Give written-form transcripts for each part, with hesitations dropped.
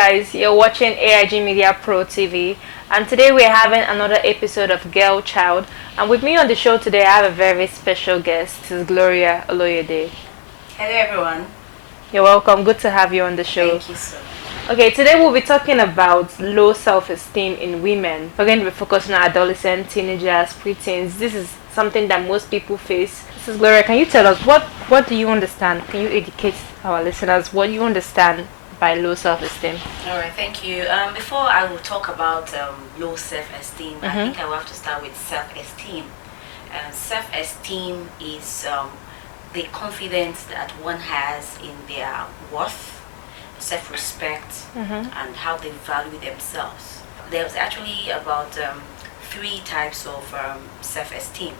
guys, you're watching AIG Media Pro TV, and today we're having another episode of Girl Child. And with me on the show today, I have a very special guest. This is Gloria Oloyede. Hello everyone. You're welcome. Good to have you on the show. Thank you so much. Okay, today we'll be talking about low self-esteem in women. We're going to be focusing on adolescents, teenagers, preteens. This is something that most people face. This is Gloria. Can you tell us what do you understand? Can you educate our listeners what you understand by low self-esteem? Alright, thank you. Before I will talk about low self-esteem, I think I will have to start with self-esteem. Self-esteem is the confidence that one has in their worth, self-respect, and how they value themselves. There's actually about 3 types of self-esteem.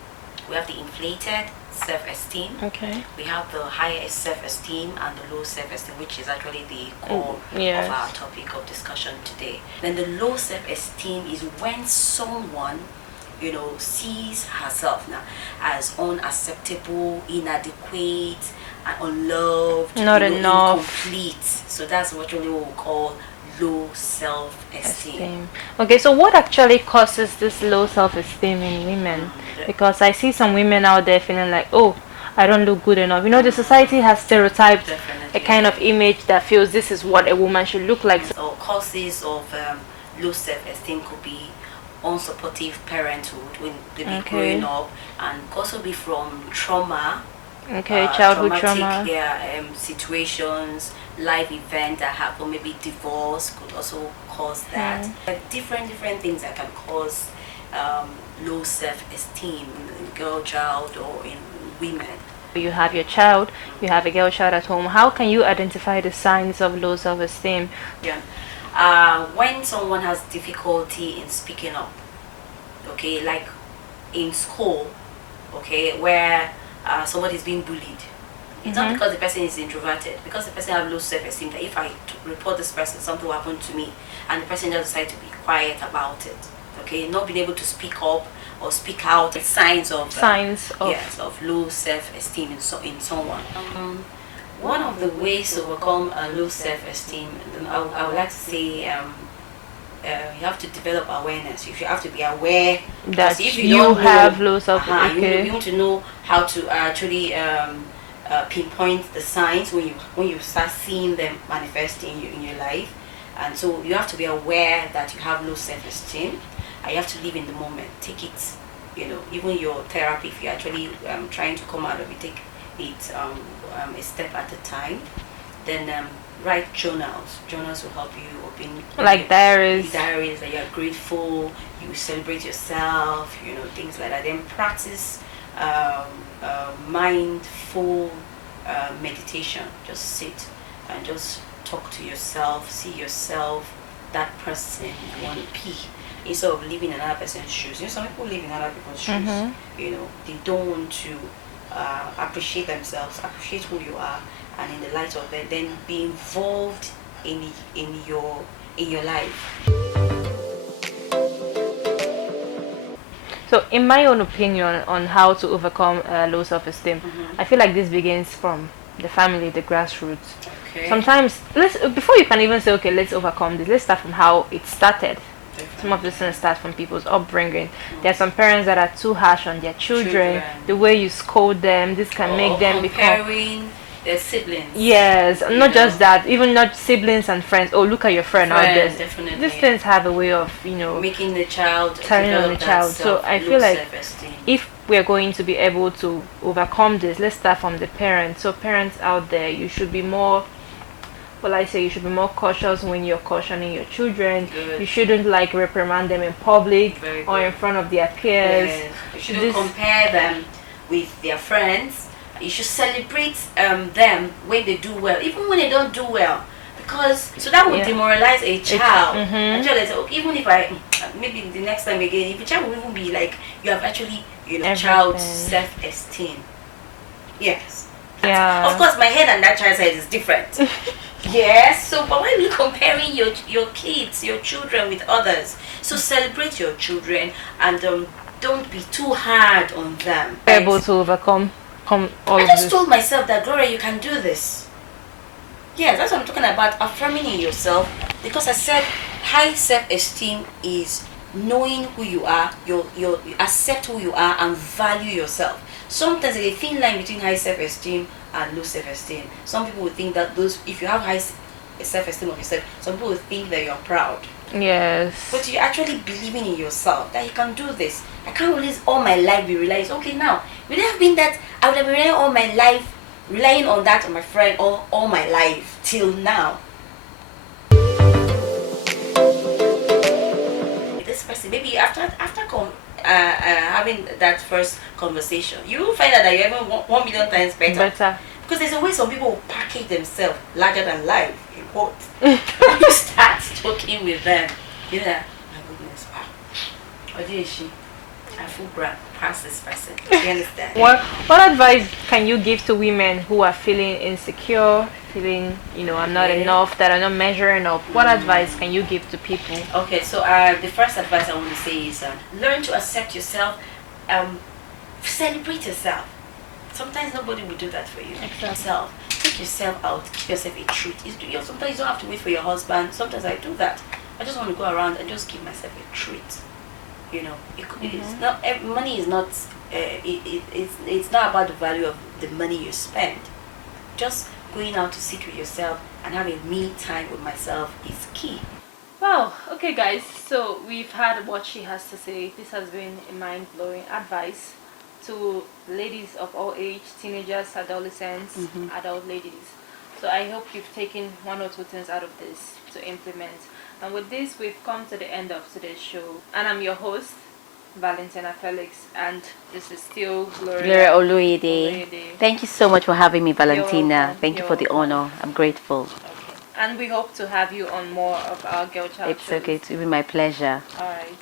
We have the inflated self-esteem. Okay. We have the higher self-esteem and the low self-esteem, which is actually the core Yes. of our topic of discussion today. Then the low self-esteem is when someone, sees herself now as unacceptable, inadequate, and unloved, Not enough. incomplete. So that's what we will call low self-esteem. Esteem. Okay, so what actually causes this low self-esteem in women? Because I see some women out there feeling like, oh, I don't look good enough. The society has stereotyped Definitely. a kind of image that feels this is what a woman should look like. So causes of low self-esteem could be unsupportive parenthood when they be growing up, and could also be from trauma. Okay, childhood traumatic, trauma. situations, life events that happen, maybe divorce could also cause that. Different things that can cause low self-esteem in girl child or in women. You have your child, you have a girl child at home. How can you identify the signs of low self-esteem? When someone has difficulty in speaking up, okay, like in school, okay, where somebody is being bullied. It's not because the person is introverted, because the person has low self-esteem, that if I report this person, something will happen to me, and the person just decides to be quiet about it. Okay, not being able to speak up or speak out, signs of low self-esteem in someone. One of the ways to overcome low self-esteem, I would like to say, you have to develop awareness. You have to be aware that if you have low self-esteem. You want to know how to actually pinpoint the signs when you start seeing them manifest in your life. And so you have to be aware that you have low self-esteem. You have to live in the moment. Take it, even your therapy, if you're actually trying to come out of it, take it a step at a time. Then write journals. Journals will help you open, like diaries. Diaries that you're grateful, you celebrate yourself, things like that. Then practice mindful meditation. Just sit and just talk to yourself, see yourself, that person you want to be, instead of living in another person's shoes. Some people live in other people's shoes. They don't want to appreciate themselves, appreciate who you are, and in the light of that, then be involved in your life. So, in my own opinion on how to overcome low self-esteem, I feel like this begins from the family, the grassroots. Okay. Sometimes, before you can even say, okay, let's overcome this, let's start from how it started. Some of these things start from people's upbringing. There are some parents that are too harsh on their children. The way you scold them, this can make them comparing their siblings. Yes, not just that, even not siblings and friends. Oh, look at your friend out there. Definitely. These things have a way of, making the child turning on the child. So I feel like if we're going to be able to overcome this, let's start from the parents. So parents out there, you should be more, you should be more cautious when you're cautioning your children. Good. You shouldn't reprimand them in public or in front of their peers. Yes. You shouldn't compare them with their friends. You should celebrate them when they do well, even when they don't do well, because that would demoralize a child. Even if maybe the next time again, if a child will even be like, you have actually child's self-esteem. Yes. Yeah. Of course, my head and that child's head is different. Yes. So, but when you're comparing your kids, your children with others, so celebrate your children and don't be too hard on them. Able to overcome all I of just this. told myself that, Gloria, you can do this. Yes, that's what I'm talking about, affirming in yourself. Because I said high self-esteem is knowing who you are, you accept who you are and value yourself. Sometimes there's a thin line between high self-esteem and low self-esteem. Some people would think that if you have high self-esteem of yourself, some people would think that you're proud. Yes. But you're actually believing in yourself that you can do this. I can't always all my life be relying. Okay, now, would it have been that I would have been relying all my life, relying on that on my friend all my life till now? This person, maybe after having that first conversation, you will find out that you're even 1 million times better. Because there's a way some people will package themselves larger than life. In quote. When you start talking with them, you're like, my goodness, wow. What is she? I feel past this person. You understand? What advice can you give to women who are feeling insecure, feeling, I'm not enough, that are not measuring up? What advice can you give to people? Okay, so the first advice I want to say is learn to accept yourself, celebrate yourself. Sometimes nobody will do that for you. Yourself. Take yourself out, give yourself a treat. Sometimes you don't have to wait for your husband. Sometimes I do that. I just want to go around and just give myself a treat. It's not, money is not, it's not about the value of the money you spend. Just going out to sit with yourself and having me time with myself is key. Wow, okay guys, so we've heard what she has to say. This has been a mind-blowing advice to ladies of all age, teenagers, adolescents, adult ladies. So I hope you've taken 1 or 2 things out of this to implement. And with this, we've come to the end of today's show. And I'm your host, Valentina Felix, and this is still Gloria Oloyede. Thank you so much for having me, Valentina. Thank you for the honor. I'm grateful. Okay. And we hope to have you on more of our Girl Child shows. It's okay. It will be my pleasure. All right.